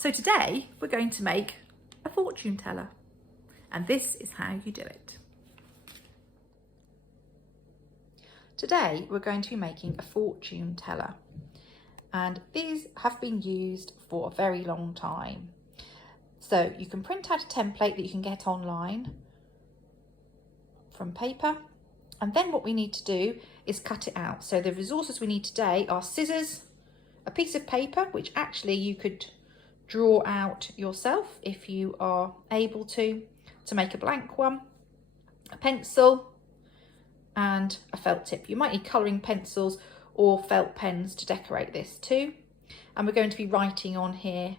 So today we're going to make a fortune teller, and this is how you do it. Today we're going to be making a fortune teller, and these have been used for a very long time. So you can print out a template that you can get online from paper, and then what we need to do is cut it out. So the resources we need today are scissors, a piece of paper, which actually you could draw out yourself if you are able to make a blank one, a pencil and a felt tip. You might need colouring pencils or felt pens to decorate this too. And we're going to be writing on here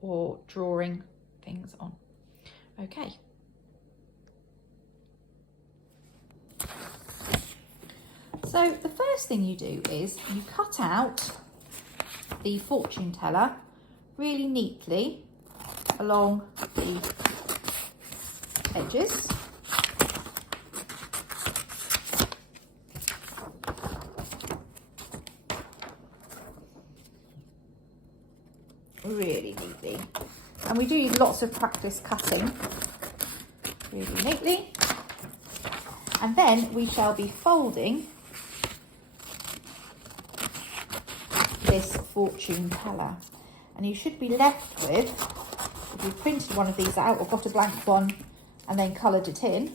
or drawing things on. Okay. So the first thing you do is you cut out the fortune teller really neatly along the edges. Really neatly. And we do lots of practice cutting really neatly. And then we shall be folding this fortune teller. And you should be left with, if you've printed one of these out or got a blank one and then coloured it in,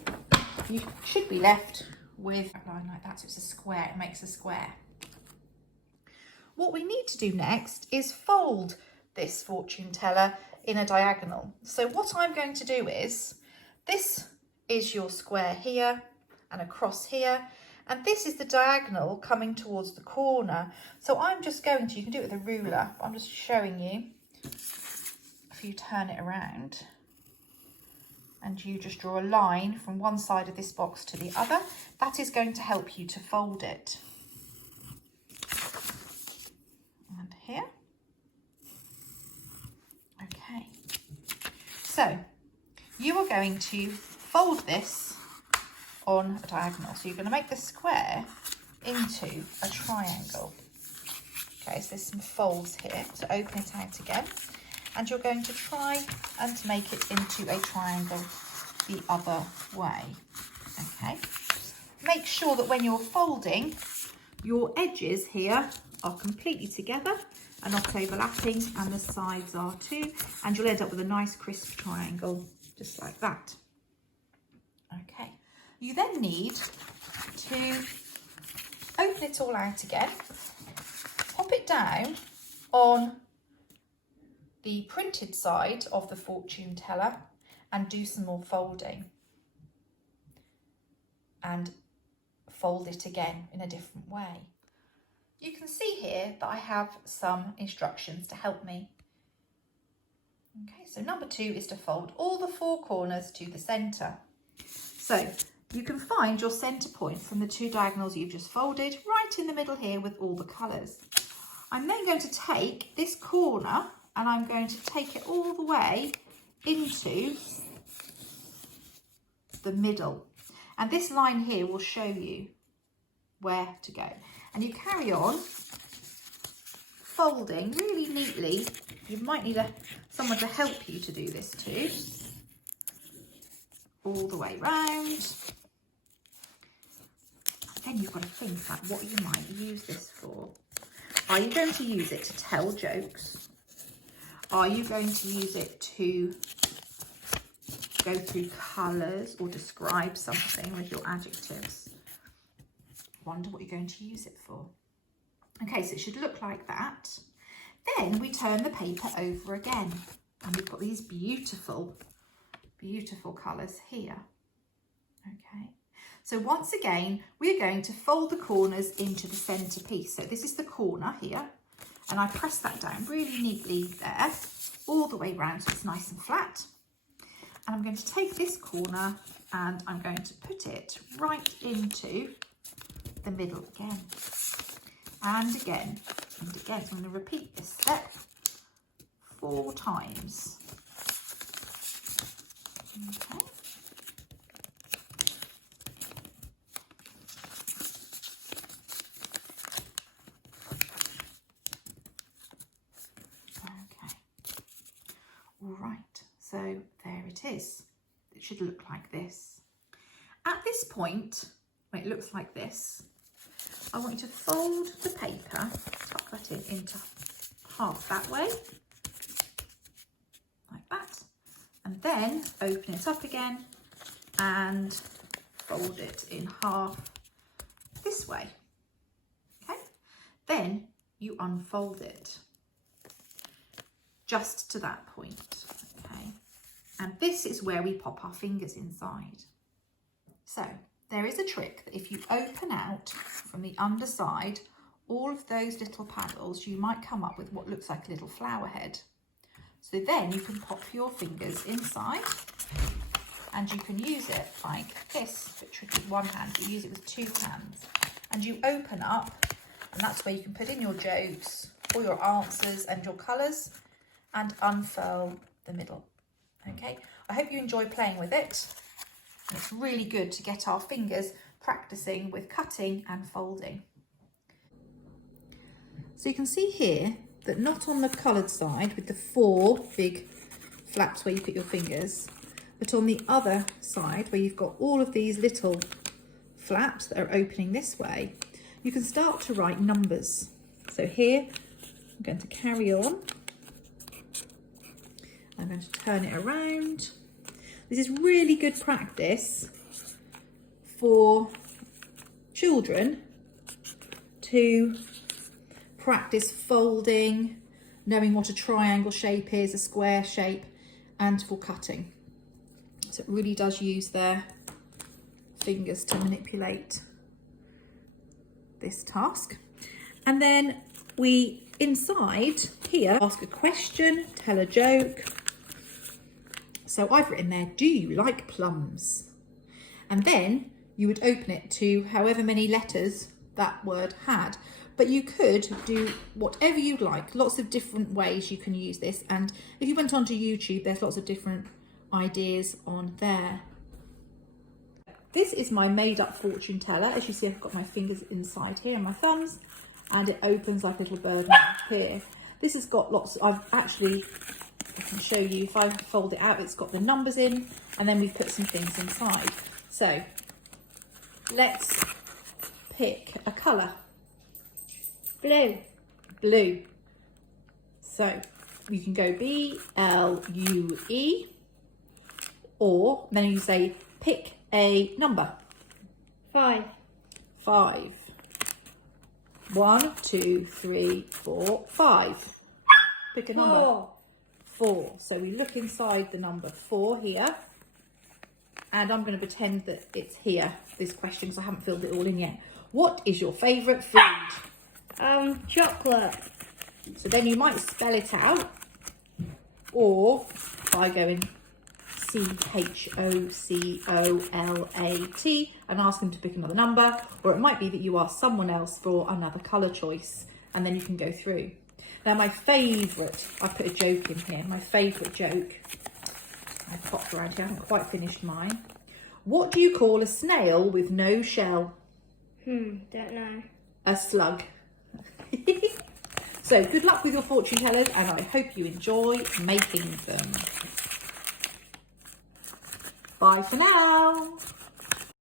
you should be left with a line like that, so it's a square, it makes a square. What we need to do next is fold this fortune teller in a diagonal. So what I'm going to do is, this is your square here and across here, and this is the diagonal coming towards the corner. So I'm just going to, you can do it with a ruler, but I'm just showing you, if you turn it around and you just draw a line from one side of this box to the other, that is going to help you to fold it. And here. Okay. So you are going to fold this on a diagonal. So you're going to make the square into a triangle. Okay, so there's some folds here, so open it out again. And you're going to try and make it into a triangle the other way. Okay. Make sure that when you're folding, your edges here are completely together and not overlapping, and the sides are too. And you'll end up with a nice crisp triangle, just like that. Okay. You then need to open it all out again, pop it down on the printed side of the fortune teller and do some more folding. And fold it again in a different way. You can see here that I have some instructions to help me. Okay, so number 2 is to fold all the 4 corners to the centre. So you can find your centre point from the 2 diagonals you've just folded right in the middle here with all the colours. I'm then going to take this corner and I'm going to take it all the way into the middle. And this line here will show you where to go. And you carry on folding really neatly. You might need someone to help you to do this too. All the way round. Then you've got to think about what you might use this for. Are you going to use it to tell jokes? Are you going to use it to go through colours or describe something with your adjectives? Wonder what you're going to use it for. Okay, so it should look like that. Then we turn the paper over again, and we've got these beautiful, beautiful colours here. Okay, so once again, we're going to fold the corners into the centre piece. So this is the corner here, and I press that down really neatly there, all the way round so it's nice and flat. And I'm going to take this corner and I'm going to put it right into the middle again. And again, and again. So I'm going to repeat this step 4 times. Okay. So there it is. It should look like this. At this point, when it looks like this, I want you to fold the paper, tuck that into half that way, like that, and then open it up again and fold it in half this way. Okay, then you unfold it just to that point. Okay, and this is where we pop our fingers inside. So there is a trick that if you open out from the underside all of those little paddles, you might come up with what looks like a little flower head. So then you can pop your fingers inside and you can use it like this. A bit tricky with one hand, you use it with two hands. And you open up, and that's where you can put in your jokes, all your answers and your colours, and unfurl the middle. Okay, I hope you enjoy playing with it. And it's really good to get our fingers practicing with cutting and folding. So you can see here that not on the coloured side with the 4 big flaps where you put your fingers, but on the other side where you've got all of these little flaps that are opening this way, you can start to write numbers. So here I'm going to carry on. I'm going to turn it around. This is really good practice for children to practice folding, knowing what a triangle shape is, a square shape, and for cutting. So it really does use their fingers to manipulate this task. And then we, inside here, ask a question, tell a joke. So I've written there, do you like plums? And then you would open it to however many letters that word had. But you could do whatever you'd like, lots of different ways you can use this. And if you went onto YouTube, there's lots of different ideas on there. This is my made up fortune teller. As you see, I've got my fingers inside here and my thumbs, and it opens like a little bird mouth here. This has got lots, I can show you, if I fold it out, it's got the numbers in, and then we've put some things inside. So let's pick a colour. Blue. Blue. So you can go B-L-U-E, or then you say pick a number. 5. 5. 1, 2, 3, 4, 5. Pick a number. 4. So we look inside the number 4 here, and I'm going to pretend that it's here, this question, because I haven't filled it all in yet. What is your favourite food? Chocolate. So then you might spell it out, or by going CHOCOLAT and ask them to pick another number, or it might be that you ask someone else for another colour choice, and then you can go through. Now my favourite, I put a joke in here, my favourite joke, I popped around here, I haven't quite finished mine. What do you call a snail with no shell? Don't know. A slug. So good luck with your fortune tellers, and I hope you enjoy making them. Bye for now.